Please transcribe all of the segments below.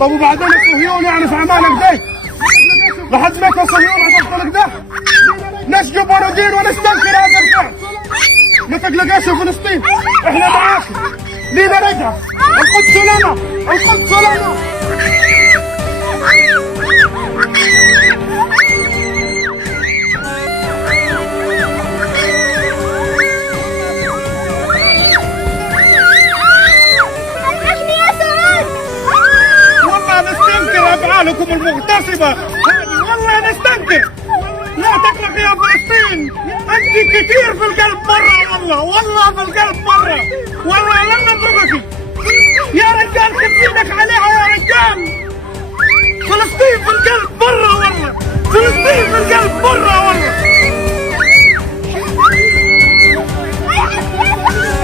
طب وبعدين الصهيون يعني في عمالك ده لحد متى الصهيون هتدخلك ده؟ نسجب وندين ونستنكر هذا الفعل. ما تقلقاش يا فلسطين، احنا معاك، لينا رجع، القدس لنا، القدس لنا. والله نستنكر افعالكم المغتصبة، والله نستنكر. لا تقلق يا فلسطين، انت كثير في القلب مرة، والله في القلب مرة، والله لن نتركك يا رجال، خذينك عليها يا رجال. فلسطين في القلب مرة والله، فلسطين في القلب مرة والله.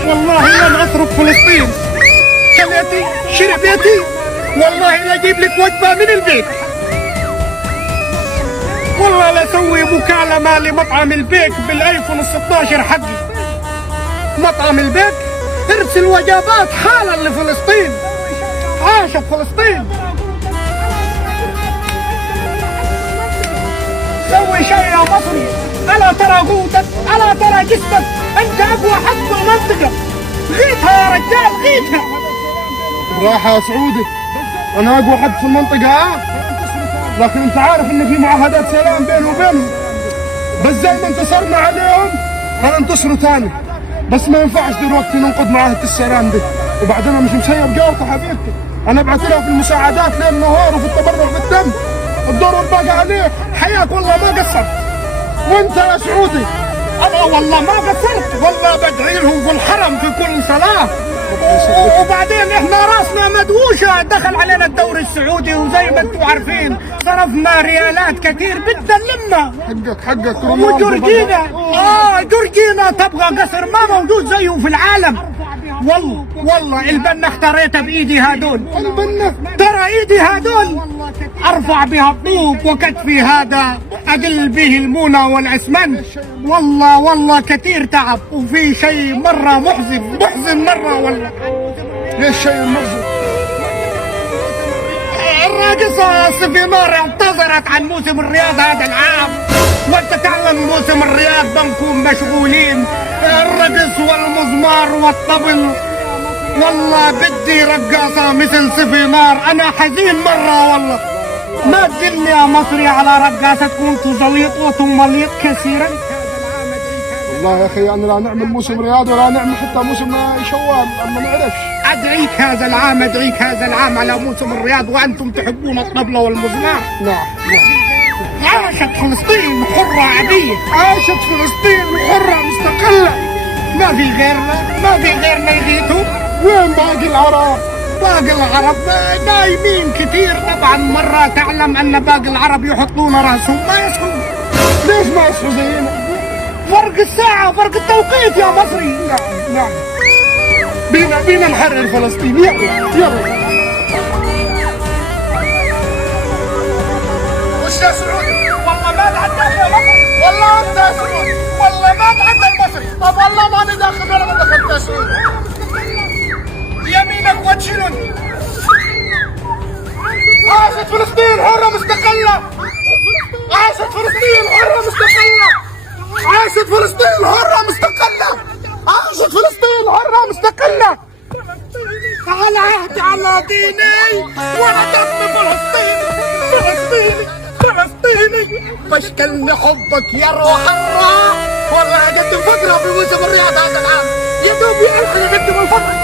والله لن اترك فلسطين. كليتي شربيتي، والله لا اجيب لك وجبة من البيت، والله لا اسوي مكالمة لمطعم البيك بالايفون 16 حقي. مطعم البيك ارسل وجبات حالا لفلسطين. عاشت فلسطين. سوي شيء يا مصري، الا ترى قوتك، الا ترى جسمك، انت اقوى حد في المنطقة. غيتها يا رجال، غيتها. راحة يا سعودي، انا اقوى حد في المنطقة لكن انت عارف ان في معاهدات سلام بيني وبينهم، بس زي ما انتصرنا عليهم هننتصروا ثاني، بس ما ينفعش دلوقتي ننقض معاهدة السلام دي. وبعدين انا مش مسيب جارتي حبيبتي، انا ابعث لها في المساعدات ليل نهار وفي التبرع بالدم، الدور الباقي عليه. حياك والله ما قصرت. وانت يا سعودي انا والله ما قصرت، والله بدعي لهم في الحرم في كل صلاة. وبعدين احنا راسنا مدوشة، دخل علينا الدوري السعودي وزي ما انتم عارفين صرفنا ريالات كثير بدنا نلمها. حقك وجورجينا جورجينا تبغى قصر ما موجود زيه في العالم. والله البنة اختاريتها بايدي هادول، البنة ترى ايدي هادول ارفع بها الطوب وكتفي هذا اقل به المونة والاسمنت. والله كثير تعب، وفي شيء مرة محزن مرة. والله ليش شيء محزن؟ الراقصة صفينار اعتذرت عن موسم الرياض هذا العام، وانت تعلم موسم الرياض بنكون مشغولين، الرقص والمزمار والطبل. والله بدي رقاصة مثل صفينار، انا حزين مرة والله. ما تدلني يا مصري على رقاصتكم، انتم زليطوتم مليط كثيرا. والله يا اخي انا لا نعمل موسم رياض ولا نعمل حتى موسم شوال، اما نعرفش. ادعيك هذا العام على موسم الرياض وانتم تحبون الطبلة والمزمار. نعم. عاشت فلسطين حرة عادية، عاشت فلسطين حرة مستقلة، ما في غيرنا يغيثوا. وين باقي العرب؟ باقي العرب نايمين كثير. طبعا مرة تعلم ان باقي العرب يحطون راسهم ما يصحوا. ليش ما يصحوا زينا؟ فرق الساعة، فرق التوقيت يا مصري. نعم. بينا نحرر فلسطين. يلا. وش يا سعودي؟ والله ما تعدى يا مصري، والله انت يا سعودي، والله ما تعدى المصري. طب والله ماني داخل ولا ما دخلت يا سعودي. يمينك وتشيلني. عاشت فلسطين حرة مستقلة، عاشت فلسطين حرة مستقلة، عاشت فلسطين حرة مستقلة، عاشت فلسطين حرة مستقلة. تعال ديني وانا دم فلسطيني بشكلني حبك يا روح الله. والله اقدم فقرة في موسم الرياض هذا العام، يا دوب يقدم الفقرة.